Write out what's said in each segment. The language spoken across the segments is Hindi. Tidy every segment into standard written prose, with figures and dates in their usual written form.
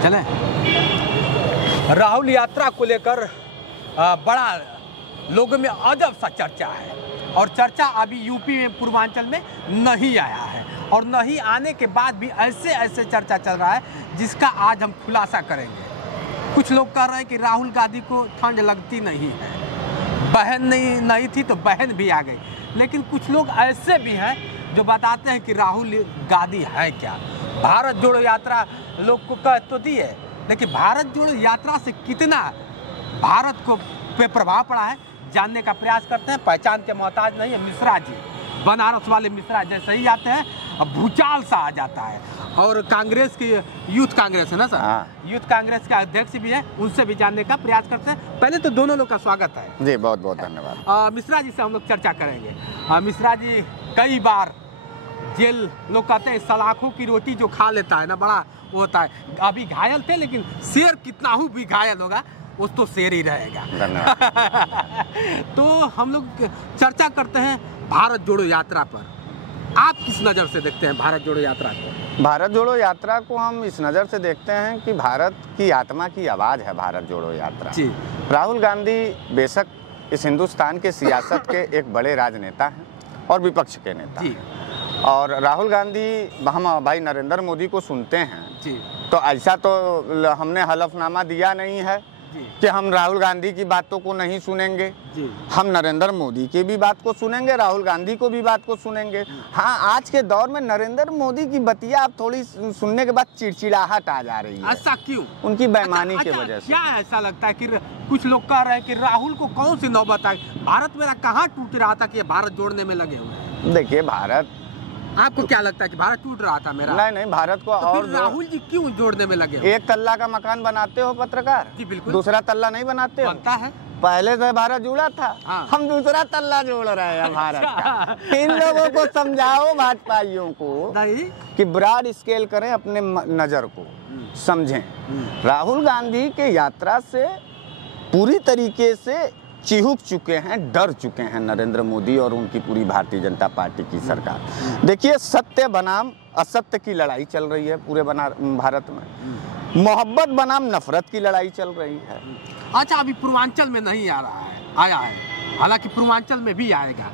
चले। राहुल यात्रा को लेकर बड़ा लोगों में अजब सा चर्चा है और चर्चा अभी यूपी में पूर्वांचल में नहीं आया है और नहीं आने के बाद भी ऐसे ऐसे चर्चा चल रहा है जिसका आज हम खुलासा करेंगे। कुछ लोग कह रहे हैं कि राहुल गांधी को ठंड लगती नहीं है, बहन नहीं थी तो बहन भी आ गई, लेकिन कुछ लोग ऐसे भी हैं जो बताते हैं कि राहुल गांधी है क्या। भारत जोड़ो यात्रा लोग को कह तो दी है, लेकिन भारत जोड़ो यात्रा से कितना भारत को पे प्रभाव पड़ा है जानने का प्रयास करते हैं। पहचान के मोहताज नहीं है मिश्रा जी, बनारस वाले मिश्रा जैसे ही आते हैं अब भूचाल सा आ जाता है। और कांग्रेस की यूथ कांग्रेस है ना सर, यूथ कांग्रेस के अध्यक्ष भी है, उनसे भी जानने का प्रयास करते हैं। पहले तो दोनों लोग का स्वागत है जी, बहुत बहुत धन्यवाद। मिश्रा जी से हम लोग चर्चा करेंगे। मिश्रा जी कई बार जेल, लोग कहते हैं सलाखों की रोटी जो खा लेता है ना बड़ा वो होता है। अभी घायल थे लेकिन शेर कितना ही भी घायल होगा उस तो शेर ही रहेगा। तो हम लोग चर्चा करते हैं भारत जोड़ो यात्रा पर। आप किस नज़र से देखते हैं भारत जोड़ो यात्रा को? भारत जोड़ो यात्रा को हम इस नज़र से देखते हैं कि भारत की आत्मा की आवाज़ है भारत जोड़ो यात्रा। जी। राहुल गांधी बेशक इस हिंदुस्तान के सियासत के एक बड़े राजनेता हैं और विपक्ष के नेता जी। और राहुल गांधी, हम भाई नरेंद्र मोदी को सुनते हैं जी। तो ऐसा तो हमने हलफनामा दिया नहीं है कि हम राहुल गांधी की बातों को नहीं सुनेंगे। जी। हम नरेंद्र मोदी की भी बात को सुनेंगे, राहुल गांधी को भी बात को सुनेंगे। हाँ, आज के दौर में नरेंद्र मोदी की बतिया अब थोड़ी सुनने के बाद चिड़चिड़ाहट आ जा रही है। ऐसा क्यों? उनकी बेईमानी की वजह से। क्या ऐसा लगता है कि कुछ लोग कह रहे हैं कि राहुल को कौन सी नौबत आई? भारत मेरा कहाँ टूट रहा था कि ये भारत जोड़ने में लगे हुए हैं? देखिए, भारत, आपको क्या लगता है कि भारत टूट रहा था मेरा? नहीं, भारत को। तो और राहुल जी क्यों जोड़ने में लगे? एक तल्ला का मकान बनाते हो पत्रकार? जी बिल्कुल। दूसरा तल्ला नहीं बनाते हो? बनता है। पहले से भारत जुड़ा था। हाँ। हम दूसरा तल्ला जोड़ रहे हैं भारत का। इन लोगों को समझाओ, भाजपाइयों को, कि ब्रॉड स्केल करें अपने नजर को, समझें। राहुल गांधी के यात्रा से पूरी तरीके से चिहुक चुके हैं, डर चुके हैं नरेंद्र मोदी और उनकी पूरी भारतीय जनता पार्टी की सरकार। देखिए, सत्य बनाम असत्य की लड़ाई चल रही है पूरे भारत में। मोहब्बत बनाम नफरत की लड़ाई चल रही है। अच्छा, अभी पूर्वांचल में नहीं आ रहा है, आया है, हालांकि पूर्वांचल में भी आएगा।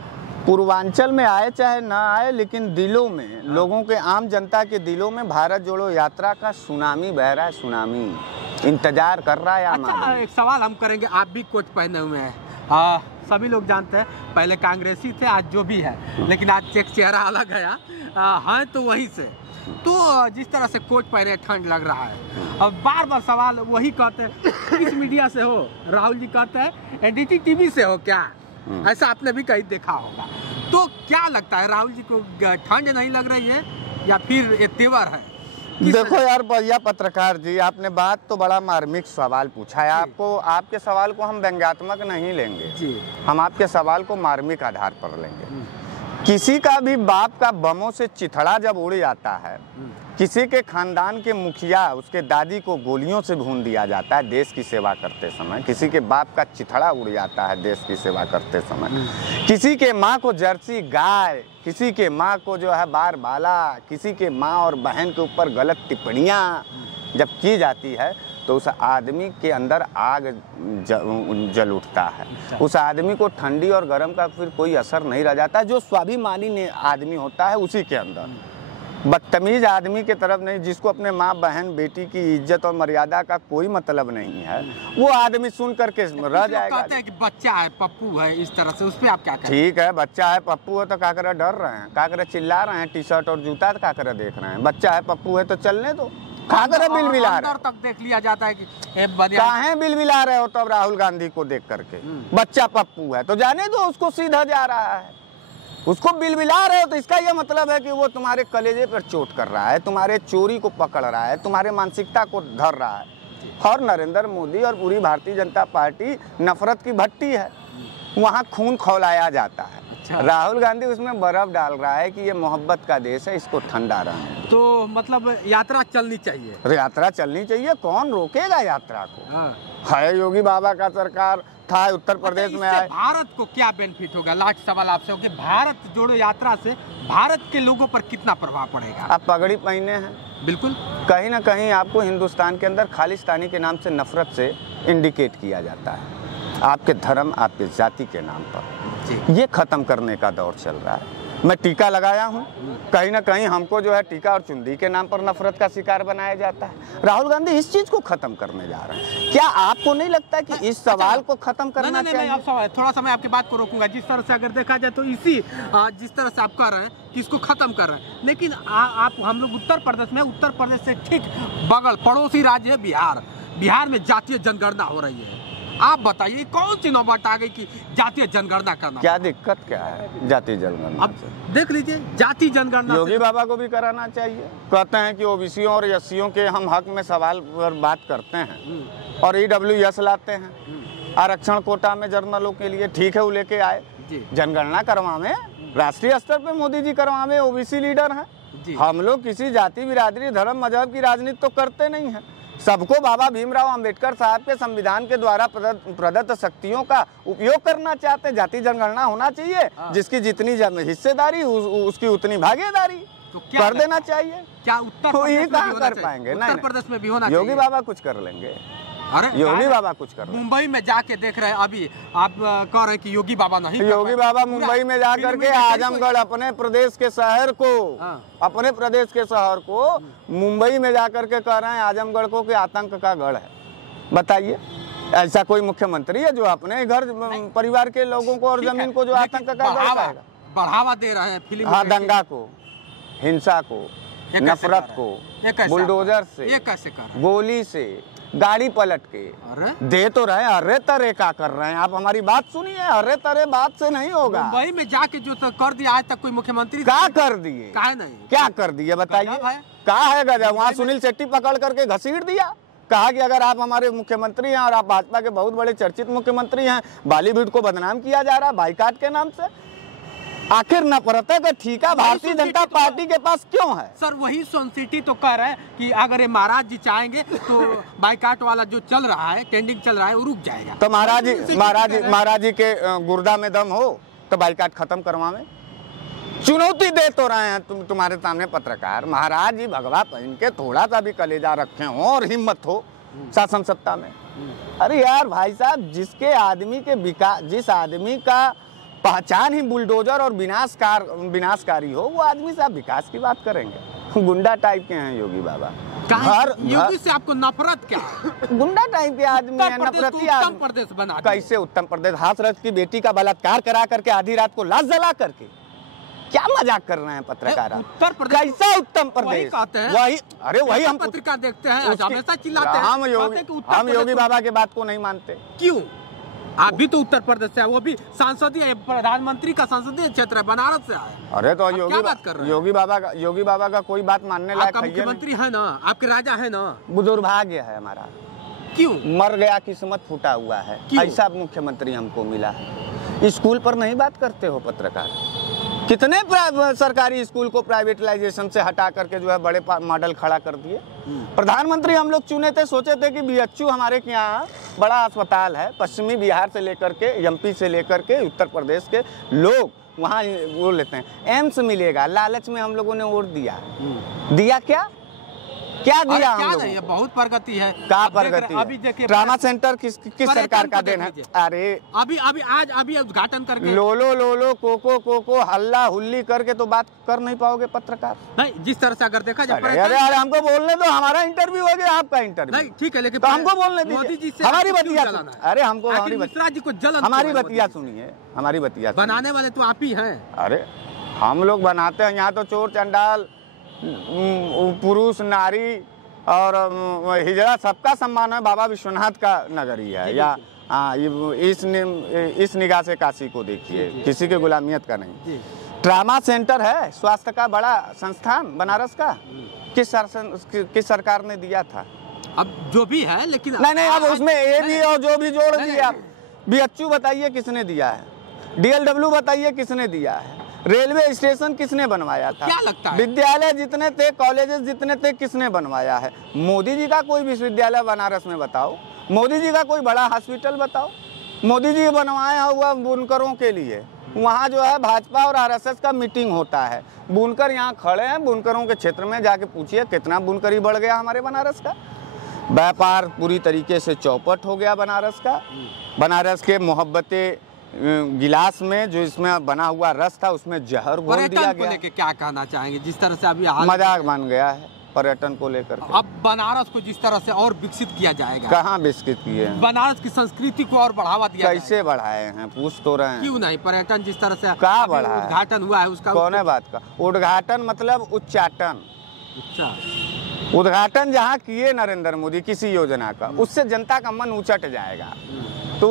पूर्वांचल में आए चाहे ना आए, लेकिन दिलों में, लोगों के, आम जनता के दिलों में भारत जोड़ो यात्रा का सुनामी बह रहा है। सुनामी इंतजार कर रहा है। अच्छा, एक सवाल हम करेंगे। आप भी कोट पहने हुए हैं, सभी लोग जानते हैं पहले कांग्रेसी थे, आज जो भी है, लेकिन आज एक चेहरा अलग है हैं तो वहीं से। तो जिस तरह से कोट पहने ठंड लग रहा है, अब बार बार सवाल वही कहते हैं, किस मीडिया से हो? राहुल जी कहते हैं एनडीटी टीवी से हो क्या? ऐसा आपने भी कहीं देखा होगा। तो क्या लगता है, राहुल जी को ठंड नहीं लग रही है या फिर ये तेवर है? देखो यार भैया पत्रकार जी, आपने बात तो बड़ा मार्मिक सवाल पूछा है। आपके सवाल को हम व्यंग्यात्मक नहीं लेंगे जी। हम आपके सवाल को मार्मिक आधार पर लेंगे। किसी का भी बाप का बमों से चिथड़ा जब उड़ जाता है, किसी के खानदान के मुखिया, उसके दादी को गोलियों से भून दिया जाता है देश की सेवा करते समय, किसी के बाप का चिथड़ा उड़ जाता है देश की सेवा करते समय, किसी के माँ को जर्सी गाय, किसी के माँ को जो है बार बाला, किसी के माँ और बहन के ऊपर गलत टिप्पणियाँ जब की जाती है तो उस आदमी के अंदर आग जल उठता है। उस आदमी को ठंडी और गर्म का फिर कोई असर नहीं रह जाता। जो स्वाभिमानी आदमी होता है उसी के अंदर, बदतमीज आदमी के तरफ नहीं, जिसको अपने माँ बहन बेटी की इज्जत और मर्यादा का कोई मतलब नहीं है, वो आदमी सुन करके रह जाएगा। कहते हैं कि बच्चा है, पप्पू है, इस तरह से, उस पर आप क्या कहते हैं? ठीक है, बच्चा है, पप्पू है तो क्या करे डर रहे हैं, क्या करे चिल्ला रहे हैं, टी शर्ट और जूता क्या करे देख रहे हैं? बच्चा है, पप्पू है तो चलने दो, क्या करे बिल बिला रहे? तक देख लिया जाता है कि काहे बिल बिला रहे हो तब राहुल गांधी को देख करके? बच्चा पप्पू है तो जाने दो, उसको सीधा जा रहा है। उसको बिल बिला रहे हो तो इसका यह मतलब है कि वो तुम्हारे कलेजे पर चोट कर रहा है, तुम्हारे चोरी को पकड़ रहा है, तुम्हारे मानसिकता को धर रहा है। और नरेंद्र मोदी और पूरी भारतीय जनता पार्टी नफरत की भट्टी है, वहाँ खून खौलाया जाता है। अच्छा। राहुल गांधी उसमें बर्फ डाल रहा है कि ये मोहब्बत का देश है, इसको ठंडा रहे। तो मतलब यात्रा चलनी चाहिए? यात्रा चलनी चाहिए, कौन रोकेगा यात्रा को? है योगी बाबा का सरकार, था, उत्तर प्रदेश में आए। भारत को क्या बेनिफिट होगा? लास्ट सवाल आपसे हो कि भारत जोड़ो यात्रा से भारत के लोगों पर कितना प्रभाव पड़ेगा? आप पगड़ी पहने हैं, बिल्कुल कहीं ना कहीं आपको हिंदुस्तान के अंदर खालिस्तानी के नाम से नफरत से इंडिकेट किया जाता है, आपके धर्म, आपके जाति के नाम पर। ये खत्म करने का दौर चल रहा है। मैं टीका लगाया हूँ, कहीं ना कहीं हमको जो है टीका और चुंदी के नाम पर नफरत का शिकार बनाया जाता है। राहुल गांधी इस चीज को खत्म करने जा रहे हैं। क्या आपको नहीं लगता कि इस सवाल को खत्म करना चाहिए? नहीं, थोड़ा सा मैं आपकी बात को रोकूंगा। जिस तरह से अगर देखा जाए तो जिस तरह से आप कह रहे हैं कि इसको खत्म कर रहे हैं, लेकिन आप हम लोग उत्तर प्रदेश से ठीक बगल पड़ोसी राज्य है बिहार में जातीय जनगणना हो रही है। आप बताइए कौन सी नौबत आ गई कि जातीय जनगणना करना? क्या दिक्कत क्या है जातीय जनगणना? अब देख लीजिए, जातीय जनगणना योगी बाबा को भी कराना चाहिए। कहते हैं कि ओबीसी और एससीओं के हम हक में सवाल पर बात करते हैं और ईडब्ल्यूएस लाते हैं आरक्षण कोटा में जर्नलों के लिए। ठीक है, वो लेके आए, जनगणना करवावे, राष्ट्रीय स्तर पे मोदी जी करवावे, ओबीसी लीडर हैं। हम लोग किसी जाति, बिरादरी, धर्म, मजहब की राजनीति तो करते नहीं हैं। सबको बाबा भीमराव अंबेडकर साहब के संविधान के द्वारा प्रदत्त शक्तियों का उपयोग करना चाहते हैं। जाति जनगणना होना चाहिए, जिसकी जितनी हिस्सेदारी उसकी उतनी भागीदारी तो कर देना चाहिए। क्या उत्तर प्रदेश में कर पाएंगे? उत्तर प्रदेश में भी होना चाहिए। योगी बाबा कुछ कर लेंगे। अरे योगी बाबा कुछ कर, मुंबई में जाके देख रहे हैं। अभी आप कह रहे हैं कि योगी बाबा नहीं, योगी बाबा मुंबई में जा करके आजमगढ़ अपने प्रदेश के शहर को मुंबई में जा करके कह रहे हैं आजमगढ़ को कि आतंक का गढ़ है। बताइए, ऐसा कोई मुख्यमंत्री है जो अपने घर परिवार के लोगों को और जमीन को जो आतंक का गढ़ कहेगा? बढ़ावा दे रहे हैं फिल्म, हाँ, दंगा को, हिंसा को, नफरत को, बुलडोजर से, ये कैसे कर, गोली से, गाड़ी पलट के दे तो रहे, अरे तरे का कर रहे हैं। आप हमारी बात सुनिए, अरे तरे बात से नहीं होगा। मुंबई में जाके जो तो कर दिया, आज तक कोई मुख्यमंत्री क्या कर दिए? क्या कर दिए बताइए? कहा है गजब? वहाँ सुनील शेट्टी पकड़ करके घसीट दिया, कहा कि अगर आप हमारे मुख्यमंत्री हैं और आप भाजपा के बहुत बड़े चर्चित मुख्यमंत्री हैं, बॉलीवुड को बदनाम किया जा रहा है बाइकाट के नाम से। आखिर नफरत का ठीका भारतीय जनता पार्टी के पास क्यों है? सर वही सोनसिटी तो कह रहे हैं कि अगर ये महाराज जी चाहेंगे तो बाइकाट वाला जो चल रहा है, ट्रेंडिंग चल रहा है, वो रुक जाएगा। तो महाराज जी के गुर्दा में दम हो तो बाइकाट खत्म करवावे। चुनौती दे तो रहे हैं तुम्हारे सामने पत्रकार। महाराज जी भगवा पहन के थोड़ा सा भी कलेजा रखे हो और हिम्मत हो शासन सत्ता में। अरे यार भाई साहब, जिस आदमी का पहचान ही बुलडोजर और विनाशकारी हो, वो आदमी से आप विकास की बात करेंगे? गुंडा टाइप के हैं योगी बाबा। योगी से आपको नफरत क्या है? गुंडा टाइप के आदमी है, नफरती आदमी। उत्तर प्रदेश बना कैसे उत्तर प्रदेश? हाथरस की बेटी का बलात्कार करा करके आधी रात को लाश जला करके, क्या मजाक कर रहे हैं पत्रकार? उत्तर प्रदेश कैसा उत्तर प्रदेश कहते हैं? वही हम पत्रिका देखते हैं, हमेशा चिल्लाते हैं। हम योगी बाबा के बात को नहीं मानते। क्यों? आप भी तो उत्तर प्रदेश से है, वो भी संसदीय, प्रधानमंत्री का संसदीय क्षेत्र है, बनारस से आए। अरे तो योगी बाबा का कोई बात मानने लायक है? मुख्यमंत्री है ना, आपके राजा है ना। दुर्भाग्य है हमारा। क्यों? मर गया, किस्मत फूटा हुआ है, ऐसा मुख्यमंत्री हमको मिला है। स्कूल पर नहीं बात करते हो पत्रकार? कितने सरकारी स्कूल को प्राइवेटाइजेशन से हटा करके जो है बड़े मॉडल खड़ा कर दिए। प्रधानमंत्री हम लोग चुने थे, सोचे थे कि बीएचयू हमारे यहाँ बड़ा अस्पताल है, पश्चिमी बिहार से लेकर के, एमपी से लेकर के उत्तर प्रदेश के लोग वहाँ वो लेते हैं, एम्स मिलेगा, लालच में हम लोगों ने वोट दिया। क्या दिया हम लोगों को? बहुत प्रगति है। क्या प्रगति? अभी देखिए, ट्रामा सेंटर किस सरकार का देन है? अरे अभी उद्घाटन करके लोलो कोको हल्ला हुल्ली करके तो बात कर नहीं पाओगे पत्रकार। नहीं, जिस तरह से अगर देखा जाए, अरे हमको बोलने दो, हमारा इंटरव्यू हो गया, आपका इंटरव्यू नहीं, ठीक है, लेकिन तो हमको बोलने दीजिए। हमारी बतिया, अरे हमको मिश्रा जी को जलन, हमारी बतिया सुनिए, हमारी बतिया बनाने वाले तो आप ही हैं। अरे हम लोग बनाते हैं, यहाँ तो चोर चंडाल, पुरुष नारी और हिजड़ा सबका सम्मान है। बाबा विश्वनाथ का नगरी है, या इस निगाह से काशी को देखिए, किसी के गुलामियत का नहीं। ट्रामा सेंटर है, स्वास्थ्य का बड़ा संस्थान बनारस का, किस सरकार ने दिया था? अब जो भी है, लेकिन नहीं, अब उसमें ये भी और जो भी जोड़ दिया। बीएचयू बताइए किसने दिया है? डीएलडब्ल्यू बताइए किसने दिया है? रेलवे स्टेशन किसने बनवाया था? क्या लगता है? विद्यालय जितने थे, कॉलेजेस जितने थे, किसने बनवाया है? मोदी जी का कोई विश्वविद्यालय बनारस में बताओ, मोदी जी का कोई बड़ा हॉस्पिटल बताओ, मोदी जी बनवाया हुआ बुनकरों के लिए। वहाँ जो है भाजपा और आरएसएस का मीटिंग होता है, बुनकर यहाँ खड़े हैं। बुनकरों के क्षेत्र में जाके पूछिए कितना बुनकरी बढ़ गया हमारे बनारस का। व्यापार पूरी तरीके से चौपट हो गया बनारस का। बनारस के मोहब्बते गिलास में जो इसमें बना हुआ रस था उसमें जहर घोल दिया गया। लेके क्या कहना चाहेंगे, जिस तरह से अभी मजाक बन गया है पर्यटन को लेकर। अब बनारस को जिस तरह से और विकसित किया जाएगा, कहाँ विकसित किए हैं? बनारस की संस्कृति को और बढ़ावा दिया कैसे बढ़ाए हैं पूछ तो रहे हैं। क्यों नहीं? पर्यटन जिस तरह से कहाँ बढ़ा है? उद्घाटन हुआ है उसका। कौन है बात का उद्घाटन? मतलब उच्चाटन। अच्छा, उद्घाटन जहाँ किए नरेंद्र मोदी किसी योजना का, उससे जनता का मन उचट जाएगा। तो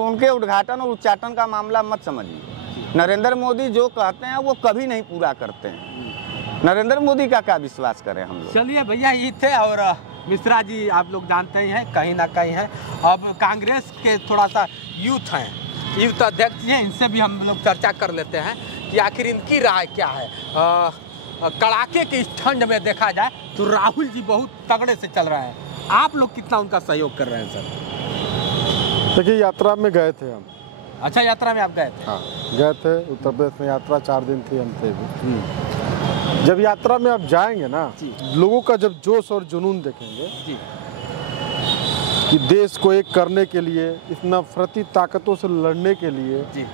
उनके उद्घाटन और उच्चाटन का मामला मत समझिए। नरेंद्र मोदी जो कहते हैं वो कभी नहीं पूरा करते हैं। नरेंद्र मोदी का क्या विश्वास करें हम लोग। चलिए भैया, ये थे। और मिश्रा जी आप लोग जानते ही हैं, कहीं ना कहीं हैं। अब कांग्रेस के थोड़ा सा यूथ हैं, यूथ अध्यक्ष हैं, इनसे भी हम लोग चर्चा कर लेते हैं कि आखिर इनकी राय क्या है। कड़ाके की इस ठंड में देखा जाए तो राहुल जी बहुत तगड़े से चल रहे हैं। आप लोग कितना उनका सहयोग कर रहे हैं सर? देखिए, यात्रा में गए थे हम। अच्छा, यात्रा में आप गए थे? हाँ, गए थे। उत्तर प्रदेश में यात्रा 4 दिन थी हमसे भी। जब यात्रा में आप जाएंगे ना, लोगों का जब जोश और जुनून देखेंगे जी, कि देश को एक करने के लिए, इस नफरती ताकतों से लड़ने के लिए जी,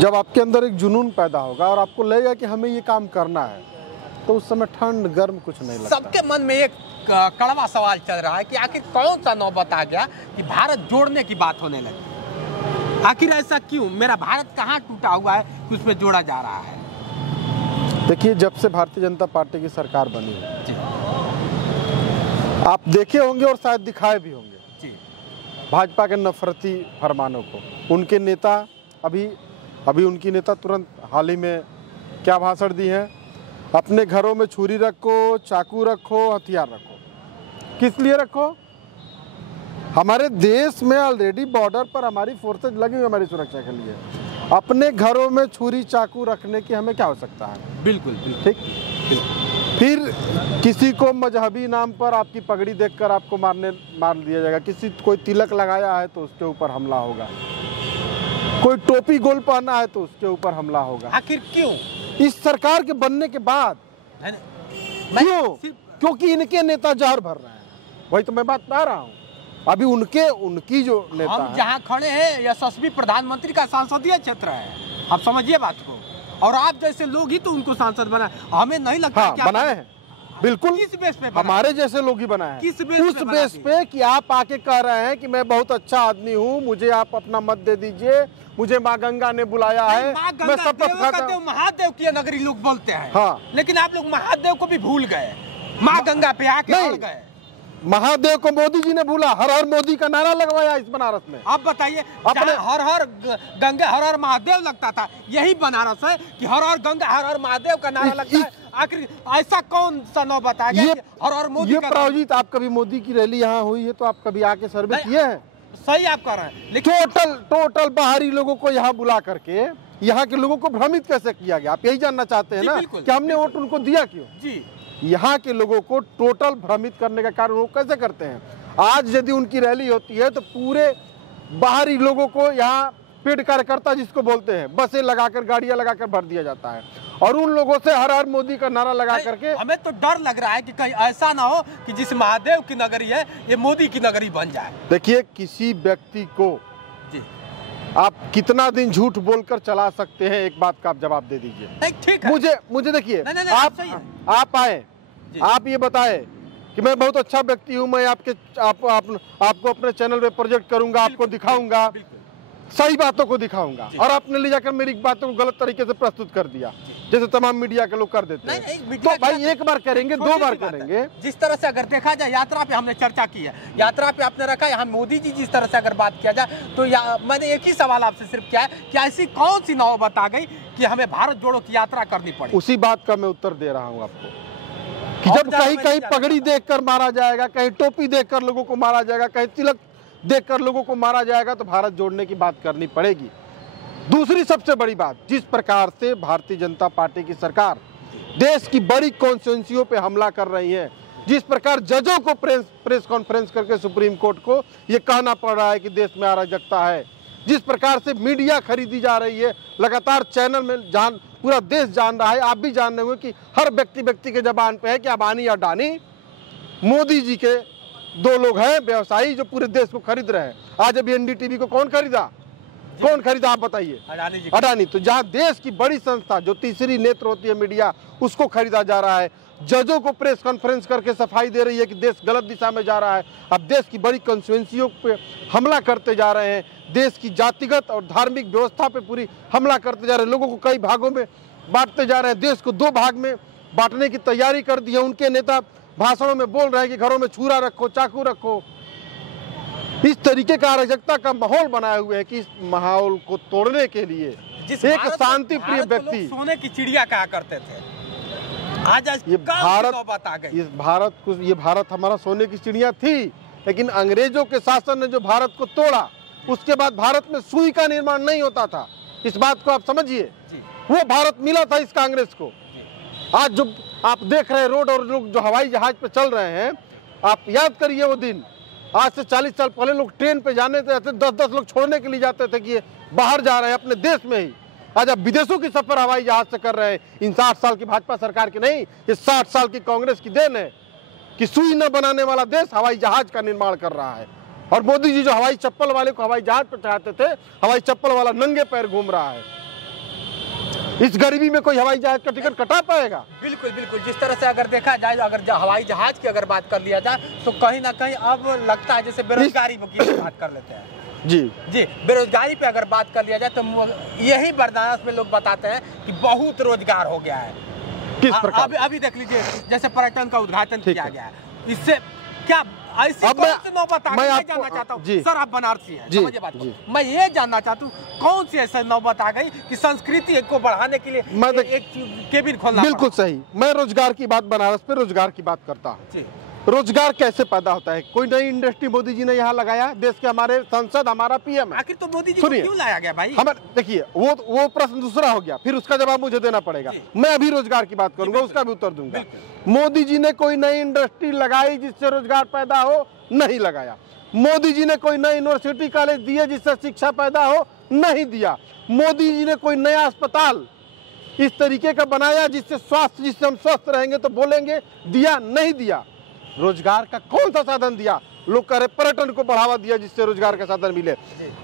जब आपके अंदर एक जुनून पैदा होगा और आपको लगेगा कि हमें ये काम करना है, तो उस समय ठंड गर्म कुछ नहीं लगता। सबके मन में एक कड़वा सवाल चल रहा है कि आखिर कौन सा नौबत आ गया कि भारत जोड़ने की बात होने लगी। आखिर ऐसा क्यों? मेरा भारत कहाँ टूटा हुआ है कि उसमें जोड़ा जा रहा है? देखिए, जब से भारतीय जनता पार्टी की सरकार बनी है, आप देखे होंगे और शायद दिखाए भी होंगे जी, भाजपा के नफरती फरमानों को। उनके नेता अभी उनकी नेता तुरंत हाल ही में क्या भाषण दी है, अपने घरों में छुरी रखो, चाकू रखो, हथियार रखो। किस लिए रखो? हमारे देश में ऑलरेडी बॉर्डर पर हमारी फोर्सेज लगी हुई हमारी सुरक्षा के लिए। अपने घरों में छुरी चाकू रखने की हमें क्या आवश्यकता है? बिल्कुल ठीक। फिर किसी को मजहबी नाम पर आपकी पगड़ी देखकर आपको मार दिया जाएगा। किसी कोई तिलक लगाया है तो उसके ऊपर हमला होगा, कोई टोपी गोल पहना है तो उसके ऊपर हमला होगा। आखिर क्यों? इस सरकार के बनने के बाद क्यों? क्योंकि इनके नेता जहर भर रहे हैं। वही तो मैं बात बता रहा हूँ। अभी उनकी जो नेता हम जहाँ खड़े हैं यशस्वी प्रधानमंत्री का संसदीय क्षेत्र है, आप समझिए बात को। और आप जैसे लोग ही तो उनको सांसद बनाए। हमें नहीं लगता। हाँ, बनाए हैं बिल्कुल। किस बेस पे? हमारे जैसे लोग ही बनाए हैं। किस बेस उस बेस पे कि आप आके कह रहे हैं कि मैं बहुत अच्छा आदमी हूँ, मुझे आप अपना मत दे दीजिए, मुझे माँ गंगा ने बुलाया है, मैं शपथ खाता हूँ। महादेव की नगरी लोग बोलते हैं। हाँ, लेकिन आप लोग महादेव को भी भूल गए, माँ गंगा पे आके अड़ गए। महादेव को मोदी जी ने भूला, हर हर मोदी का नारा लगवाया इस बनारस में। आप बताइए, अपने हर हर गंगा हर हर महादेव लगता था, यही बनारस है कि हर हर गंगा हर हर महादेव का नारा लगता है। आखिर ऐसा कौन सा नौ बताया हर हर मोदी? ये प्रायोजित आप कभी मोदी की रैली यहाँ हुई है तो आप कभी आके सर्वे किए हैं? सही आप कर रहे हैं, लेकिन टोटल बाहरी लोगों को यहाँ बुला करके यहाँ के लोगों को भ्रमित कैसे किया गया? आप यही जानना चाहते हैं ना कि हमने वोट उनको दिया क्यों? जी, यहाँ के लोगों को टोटल भ्रमित करने का कार्य वो कैसे करते हैं? आज यदि उनकी रैली होती है तो पूरे बाहरी लोगों को यहाँ पेड कार्यकर्ता जिसको बोलते हैं, बसें लगाकर गाड़ियां लगाकर भर दिया जाता है और उन लोगों से हर हर मोदी का नारा लगा करके। हमें तो डर लग रहा है कि कहीं ऐसा ना हो कि जिस महादेव की नगरी है ये मोदी की नगरी बन जाए। देखिए, किसी व्यक्ति को जी आप कितना दिन झूठ बोलकर चला सकते हैं, एक बात का आप जवाब दे दीजिए। ठीक है, मुझे देखिए, आप आए, आप ये बताए कि मैं बहुत अच्छा व्यक्ति हूँ, मैं आपको अपने चैनल पे प्रोजेक्ट करूंगा, आपको दिखाऊंगा, सही बातों को दिखाऊंगा, और आपने ले जाकर मेरी बातों को गलत तरीके से प्रस्तुत कर दिया, जैसे तमाम मीडिया के लोग कर देते हैं। तो भाई एक बार करेंगे, 2 बार करेंगे। जिस तरह से अगर देखा जाए, यात्रा पे हमने चर्चा की है, यात्रा पे आपने रखा, यहाँ मोदी जी जिस तरह से अगर बात किया जाए तो मैंने एक ही सवाल आपसे सिर्फ किया है कि ऐसी कौन सी नौबत आ गई कि हमें भारत जोड़ो की यात्रा करनी पड़ी? उसी बात का मैं उत्तर दे रहा हूँ आपको कि जब कहीं पगड़ी देखकर मारा जाएगा, कहीं टोपी देखकर लोगों को मारा जाएगा, कहीं तिलक देखकर लोगों को मारा जाएगा, तो भारत जोड़ने की बात करनी पड़ेगी। दूसरी सबसे बड़ी बात, जिस प्रकार से भारतीय जनता पार्टी की सरकार देश की बड़ी कॉन्स्टिट्यूंसियों पे हमला कर रही है, जिस प्रकार जजों को प्रेस कॉन्फ्रेंस करके सुप्रीम कोर्ट को ये कहना पड़ रहा है कि देश में अराजकता है, जिस प्रकार से मीडिया खरीदी जा रही है, लगातार चैनल में पूरा देश जान रहा है, आप भी जान रहे हो कि हर व्यक्ति के जबान पे है कि अबानी अडानी मोदी जी के दो लोग हैं व्यवसायी जो पूरे देश को खरीद रहे हैं। आज अभी एनडीटीवी को कौन खरीदा आप बताइए? अडानी। तो जहां देश की बड़ी संस्था जो तीसरी नेत्र होती है मीडिया, उसको खरीदा जा रहा है, जजों को प्रेस कॉन्फ्रेंस करके सफाई दे रही है कि देश गलत दिशा में जा रहा है। अब देश की बड़ी कॉन्स्टिट्यूएंसियों पे हमला करते जा रहे हैं, देश की जातिगत और धार्मिक व्यवस्था पे पूरी हमला करते जा रहे हैं, लोगों को कई भागों में बांटते जा रहे हैं, देश को 2 भाग में बांटने की तैयारी कर दी है। उनके नेता भाषणों में बोल रहे हैं कि घरों में छुरा रखो, चाकू रखो। इस तरीके का अराजकता का माहौल बनाए हुए है कि इस माहौल को तोड़ने के लिए एक शांति प्रिय व्यक्ति सोने की चिड़िया कहा करते थे, आज ये भारत हमारा सोने की चिड़िया थी, लेकिन अंग्रेजों के शासन ने जो भारत को तोड़ा, उसके बाद भारत में सुई का निर्माण नहीं होता था। इस बात को आप समझिए, वो भारत मिला था इस कांग्रेस को। आज जो आप देख रहे हैं रोड और लोग जो हवाई जहाज पे चल रहे हैं, आप याद करिए वो दिन, आज से 40 साल पहले लोग ट्रेन पे जाने थे, 10-10 लोग छोड़ने के लिए जाते थे कि ये बाहर जा रहे हैं अपने देश में ही। आज आप विदेशों की सफर हवाई जहाज से कर रहे हैं। इन 60 साल की भाजपा सरकार की नहीं, ये 60 साल की कांग्रेस की देन है कि सुई न बनाने वाला देश हवाई जहाज का निर्माण कर रहा है। और मोदी जी जो हवाई चप्पल वाले को हवाई जहाज पर चढ़ाते थे, हवाई चप्पल वाला नंगे पैर घूम रहा है। इस गरीबी में कोई हवाई जहाज का टिकट कटा पाएगा? बिल्कुल बिल्कुल। जिस तरह से अगर देखा जाए, अगर हवाई जहाज की अगर बात कर लिया जाए, तो कहीं ना कहीं अब लगता है जैसे बेरोजगारी की बात कर लेते हैं। जी, बेरोजगारी पे अगर बात कर लिया जाए तो यही बर्दाश्त में लोग बताते हैं कि बहुत रोजगार हो गया है। किस प्रकार? अभी देख लीजिए, जैसे पर्यटन का उद्घाटन किया गया है, इससे क्या ऐसी कौन सी नौबत आ गई? मैं जानना चाहता हूँ सर, आप बनारसी हैं, समझिए बात को। मैं ये जानना चाहता हूँ कौन सी ऐसी नौबत आ गई कि संस्कृति को बढ़ाने के लिए एक केबिन खोलना? बिल्कुल सही। मैं रोजगार की बात, बनारस पे रोजगार की बात करता हूँ। रोजगार कैसे पैदा होता है? कोई नई इंडस्ट्री मोदी जी ने यहाँ लगाया, देश के हमारे सांसद, हमारा पीएम। आखिर तो मोदी जी को क्यों लाया गया भाई? हमारे देखिए, वो प्रश्न दूसरा हो गया, फिर उसका जवाब मुझे देना पड़ेगा। मैं अभी रोजगार की बात करूंगा, उसका भी उत्तर दूंगा। मोदी जी ने कोई नई इंडस्ट्री लगाई जिससे रोजगार पैदा हो? नहीं लगाया। मोदी जी ने कोई नई यूनिवर्सिटी कॉलेज दिए जिससे शिक्षा पैदा हो? नहीं दिया। मोदी जी ने कोई नया अस्पताल इस तरीके का बनाया जिससे हम स्वस्थ रहेंगे तो बोलेंगे? दिया? नहीं दिया। रोजगार का कौन सा साधन दिया? लोग कह रहे पर्यटन को बढ़ावा दिया जिससे रोजगार का साधन मिले।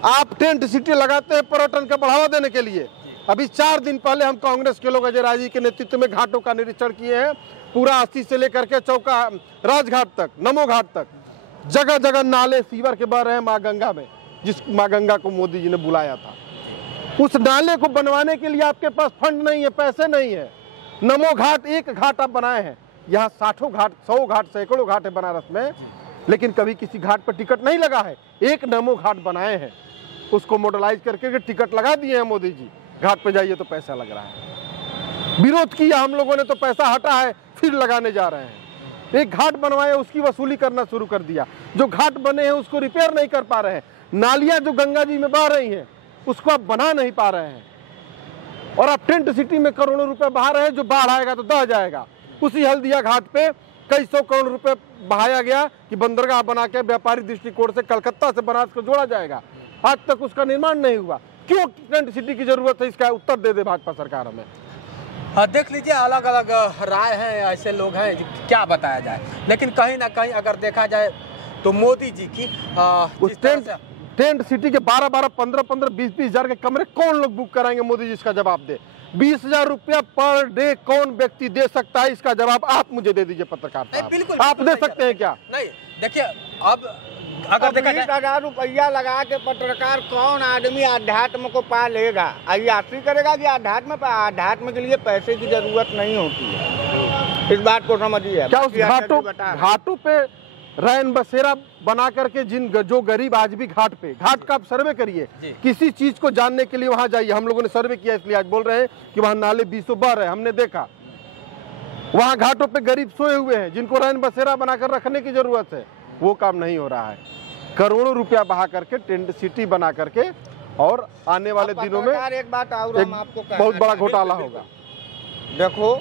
आप टेंट सिटी लगाते हैं पर्यटन का बढ़ावा देने के लिए। अभी 4 दिन पहले हम कांग्रेस के लोग अजय राय जी के नेतृत्व में घाटों का निरीक्षण किए हैं। पूरा 80 से लेकर के चौका राजघाट तक, नमो घाट तक, जगह जगह नाले सीवर के बह रहे हैं माँ गंगा में, जिस माँ गंगा को मोदी जी ने बुलाया था। उस नाले को बनवाने के लिए आपके पास फंड नहीं है, पैसे नहीं है। नमो घाट, एक घाट आप बनाए हैं, यहाँ 60 घाट, 100 घाट, सैकड़ों घाट है बनारस में, लेकिन कभी किसी घाट पर टिकट नहीं लगा है। एक नमो घाट बनाए हैं, उसको मॉडलाइज करके टिकट लगा दिए हैं मोदी जी। घाट पे जाइए तो पैसा लग रहा है। विरोध किया हम लोगों ने तो पैसा हटा है, फिर लगाने जा रहे हैं। एक घाट बनवाए, उसकी वसूली करना शुरू कर दिया। जो घाट बने हैं उसको रिपेयर नहीं कर पा रहे हैं। नालियां जो गंगा जी में बह रही हैं उसको आप बना नहीं पा रहे हैं। और आप टेंट सिटी में करोड़ों रुपए बहा रहे हैं, जो बाढ़ आएगा तो दह जाएगा। उसी हल्दिया घाट पे कई 100 करोड़ रुपए बहाया गया कि बंदरगाह बना के व्यापारिक दृष्टिकोण से कलकत्ता से बनारस को जोड़ा जाएगा। आज तक उसका निर्माण नहीं हुआ। क्यों टेंट सिटी की जरूरत है? इसका उत्तर दे दे भाजपा सरकार हमें। देख लीजिए, अलग अलग राय हैं, ऐसे लोग हैं, क्या बताया जाए। लेकिन कहीं ना कहीं अगर देखा जाए तो मोदी जी की टेंट सिटी के 12-12, 15-15, 20-20 हजार के कमरे कौन लोग बुक कराएंगे? मोदी जी इसका जवाब दे। 20,000 रुपया पर डे कौन व्यक्ति दे सकता है? इसका जवाब आप मुझे दे दीजिए पत्रकार साहब। आप दे सकते हैं क्या? नहीं, देखिए, अब अगर देखा जाए 20,000 रुपया लगा के पत्रकार कौन आदमी अध्यात्म को पा लेगा? अयात्री करेगा कि अध्यात्म के लिए पैसे की जरूरत नहीं होती है। इस बात को समझिए। क्या उस घाटों पे रैन बसेरा बना करके जो गरीब आज भी घाट का आप सर्वे करिए, किसी चीज को जानने के लिए वहां जाइए। हम लोगों ने सर्वे किया, इसलिए आज बोल रहे हैं कि वहां नाले 20 बह रहे हैं। हमने देखा वहां घाटों पे गरीब सोए हुए हैं जिनको रैन बसेरा बनाकर रखने की जरूरत है। वो काम नहीं हो रहा है। करोड़ों रुपया बहा करके टेंट सिटी बना करके, और आने वाले दिनों में एक बात और हम आपको बहुत बड़ा घोटाला होगा। देखो,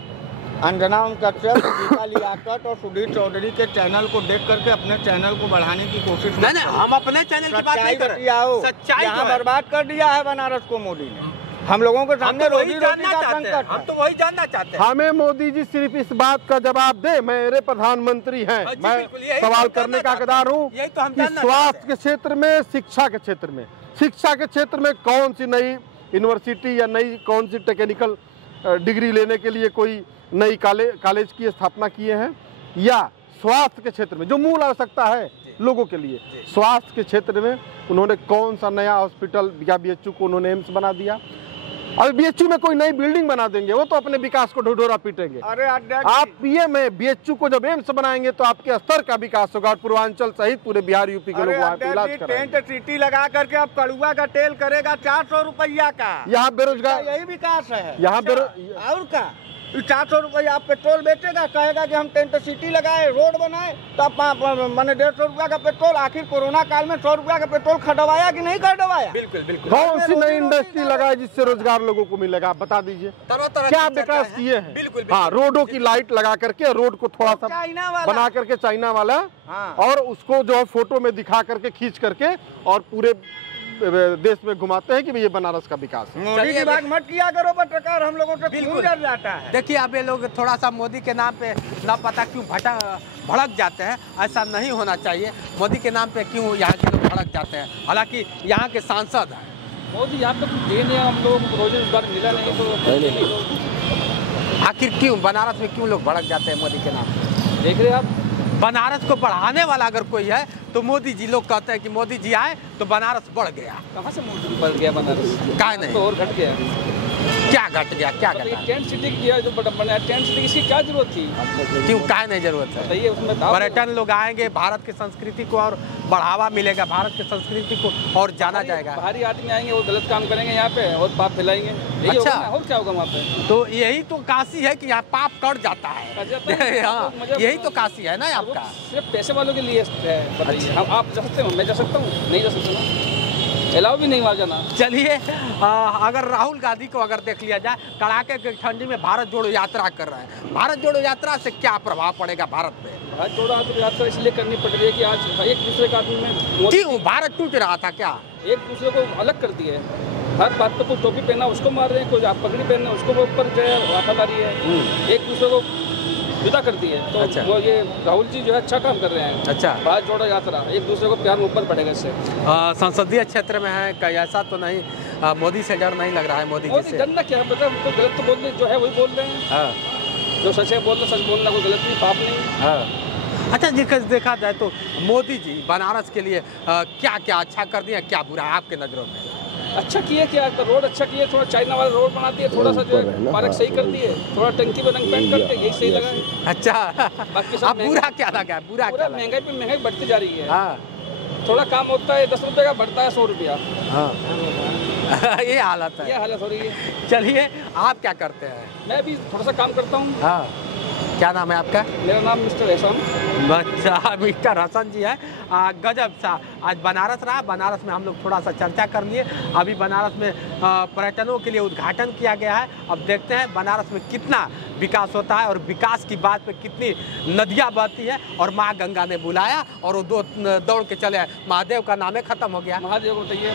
अंजना ओम कश्यप, दीपा लियाकत और सुधीर चौधरी के चैनल को देख करके अपने चैनल को बढ़ाने की कोशिश नहीं, हम अपने चैनल की बात नहीं कर रहे। सच्चाई यहाँ बर्बाद कर दिया है बनारस को मोदी ने। हम लोगों के सामने रोजी रोटी का संकट। हम तो वही जानना चाहते हैं। हमें मोदी जी सिर्फ इस बात का जवाब दे, मेरे प्रधानमंत्री हैं, मैं सवाल करने का हकदार हूँ कि स्वास्थ्य के क्षेत्र में, शिक्षा के क्षेत्र में, शिक्षा के क्षेत्र में कौन सी नई यूनिवर्सिटी या नई कौन सी टेक्निकल डिग्री लेने के लिए कोई नई कॉलेज की स्थापना किए हैं, या स्वास्थ्य के क्षेत्र में जो मूल आवश्यकता है लोगों के लिए, स्वास्थ्य के क्षेत्र में उन्होंने कौन सा नया हॉस्पिटल या बीएचयू को उन्होंने एम्स बना दिया। अभी बीएचयू में कोई नई बिल्डिंग बना देंगे, वो तो अपने विकास को ढोढोरा पीटेंगे। अरे आप पीएम में बीएचयू को जब एम्स बनाएंगे तो आपके स्तर का विकास होगा और पूर्वांचल सहित पूरे बिहार यूपी के लोग वहाँ पे इलाज कराएंगे। टेंट सिटी लगा करके अब कड़ुआ का तेल करेगा 400 रुपया का। यहाँ बेरोजगार, यही विकास है यहाँ और का 400 रुपया आप पेट्रोल बेचेगा, कहेगा कि हम टेंट सिटी लगाए, रोड बनाए, तो आप मैंने 150 रुपया का पेट्रोल। आखिर कोरोना काल में 100 रुपया का पेट्रोल खटवाया कि नहीं खटवाया? बिल्कुल बिल्कुल। कौन सी नई इंडस्ट्री लगाए जिससे रोजगार लोगों को मिलेगा, आप बता दीजिए। क्या विकास किए हैं? बिल्कुल। हाँ, रोडों की लाइट लगा करके रोड को थोड़ा सा बना करके चाइना वाला, और उसको जो है फोटो में दिखा करके खींच करके और पूरे देश में घुमाते हैं कि ये बनारस का विकास है। मोदी की बात मत किया करो पत्रकार, हम लोगों से खून जल जाता है। देखिए अब ये लोग थोड़ा सा मोदी के नाम पे ना पता क्यों भड़क जाते हैं, ऐसा नहीं होना चाहिए। मोदी के नाम पे क्यों यहाँ के लोग भड़क जाते हैं, हालांकि यहाँ के सांसद हैं। मोदी यहाँ पे कुछ दे नहीं, हम लोगों को रोजगार मिला नहीं तो आखिर क्यों बनारस में क्यों लोग भड़क जाते हैं मोदी के नाम पे? देख रहे हैं आप, बनारस को बढ़ाने वाला अगर कोई है तो मोदी जी। लोग कहते हैं कि मोदी जी आए तो बनारस बढ़ गया। कहाँ से मोदी बढ़ गया बनारस? क्या नहीं तो और घट गया। क्या घट गया, क्या घटा? टेंट सिटी किया जो बना, टेंट सिटी की क्या जरूरत थी? क्यों, क्या नहीं जरूरत है? बताइए उसमें। पर्यटन लोग आएंगे, भारत की संस्कृति को और बढ़ावा मिलेगा, भारत की संस्कृति को और जाना जाएगा। बाहरी आदमी आएंगे, वो गलत काम करेंगे यहाँ पे और पाप फैलाएंगे। अच्छा, और क्या होगा वहाँ पे? तो यही तो काशी है कि यहाँ पाप कट जाता है। हाँ, यही तो काशी है ना आपका। सिर्फ पैसे वालों के लिए है, बताइए। हम आप जा सकते हो, मैं जा सकता हूँ? नहीं जा सकता ना, अलाउ भी नहीं वहाँ जाना। चलिए, अगर राहुल गांधी को अगर देख लिया जाए, कड़ाके की ठंडी में भारत जोड़ो यात्रा कर रहे हैं, भारत जोड़ो यात्रा से क्या प्रभाव पड़ेगा भारत पे? भारत जोड़ो यात्रा इसलिए करनी पड़ रही है कि आज एक दूसरे का आदमी में क्यों भारत टूट रहा था क्या? एक दूसरे को अलग कर दिए। हर बात पर कोई टोपी पहना उसको मार रहे हैं, कोई पगड़ी पहनना उसको ऊपर जो है वापस आ रही है, एक दूसरे को जुदा करती है। तो अच्छा। वो ये राहुल जी जो है अच्छा काम कर रहे हैं। अच्छा, भारत जोड़ो यात्रा एक दूसरे को प्यार ऊपर बढ़ेगा इससे। संसदीय क्षेत्र में है, कहीं ऐसा तो नहीं, मोदी से डर नहीं लग रहा है? मोदी जी से डरना क्या है, मतलब तो गलत तो बोल रहे जो है वही बोल रहे हैं। जो सच है बोल रहे, सच बोलना कोई गलत नहीं, पाप नहीं। अच्छा जी, देखा जाए तो मोदी जी बनारस के लिए क्या क्या अच्छा कर दिया, क्या बुरा है आपके नज़रों में? अच्छा किए, क्या रोड अच्छा किए, थोड़ा चाइना वाला रोड बना दिए, थोड़ा सा जो है पार्क सही कर दिए, थोड़ा टंकी पे रंग पेंट करके यही सही लगा है। अच्छा, बाकी सब अब बुरा क्या लगा? बुरा क्या? महंगाई पे महंगाई बढ़ती जा रही है। हाँ, थोड़ा काम होता है 10 रुपये का, बढ़ता है 100 रुपया। हाँ। ये हालत है, ये हालत हो रही है। चलिए, आप क्या करते हैं? मैं भी थोड़ा सा काम करता हूँ। हाँ, क्या नाम है आपका? मेरा नाम मिस्टर हसन। अच्छा, मिस्टर हसन जी है। गजब सा आज बनारस रहा। बनारस में हम लोग थोड़ा सा चर्चा कर लिए। अभी बनारस में पर्यटनों के लिए उद्घाटन किया गया है। अब देखते हैं बनारस में कितना विकास होता है और विकास की बात पे कितनी नदियाँ बहती है। और माँ गंगा ने बुलाया और वो दौड़ के चले आए। महादेव का नाम खत्म हो गया। महादेव बताइए,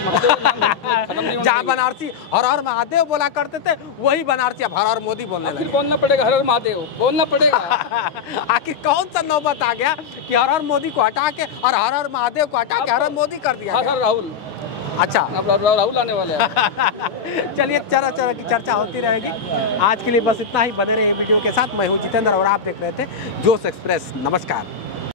जहाँ बनारसी हर हर महादेव बोला करते थे, वही बनारसी अब हर हर मोदी बोलने लगे। बोलना पड़ेगा, हर हर महादेव बोलना पड़ेगा। आखिर कौन सा नौबत आ गया कि हर हर मोदी को हटा के और हर हर महादेव को हटा के हर हर मोदी कर दिया? हर हर राहुल। अच्छा, अब राहुल आने वाले हैं। चलिए, तरह तरह की चर्चा होती रहेगी। आज के लिए बस इतना ही। बने रहिए वीडियो के साथ। मैं हूँ जितेंद्र और आप देख रहे थे जोश एक्सप्रेस। नमस्कार।